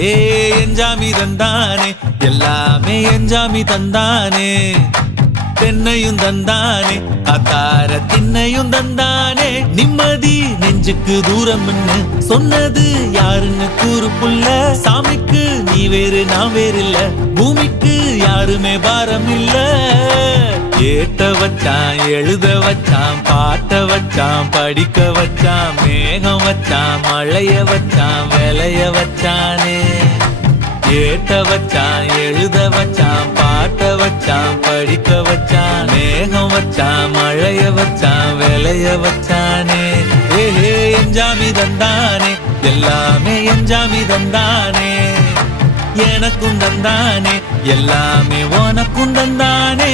ஏ எஞ்சாமி தந்தானே எல்லாமே எஞ்சாமி தந்தானே தென்னையும் தந்தானே காத்தார திண்ணையும் தந்தானே நிம்மதி நெஞ்சுக்கு தூரம்னு சொன்னது யாருன்னு கூறு புள்ள சாமிக்கு நீ வேறு நான் வேறு இல்ல பூமிக்கு யாருமே பாரம் இல்ல ஏட்ட வச்சான் எழுத வச்சான் பாட்ட வச்சான் படிக்க வச்சான் மேகம் வச்சான் மழைய வச்சான் விளைய வச்சானே ஏட்ட வச்சான் எழுத வச்சான் பாட்ட வச்சான் படிக்க வச்சான் மேகம் வச்சான் மழைய வச்சான் விளைய வச்சானே ஏஹே எஞ்சாமி தந்தானே எல்லாமே எஞ்சாமி தந்தானே எனக்கும் தந்தானே எல்லாமே உனக்கும் தந்தானே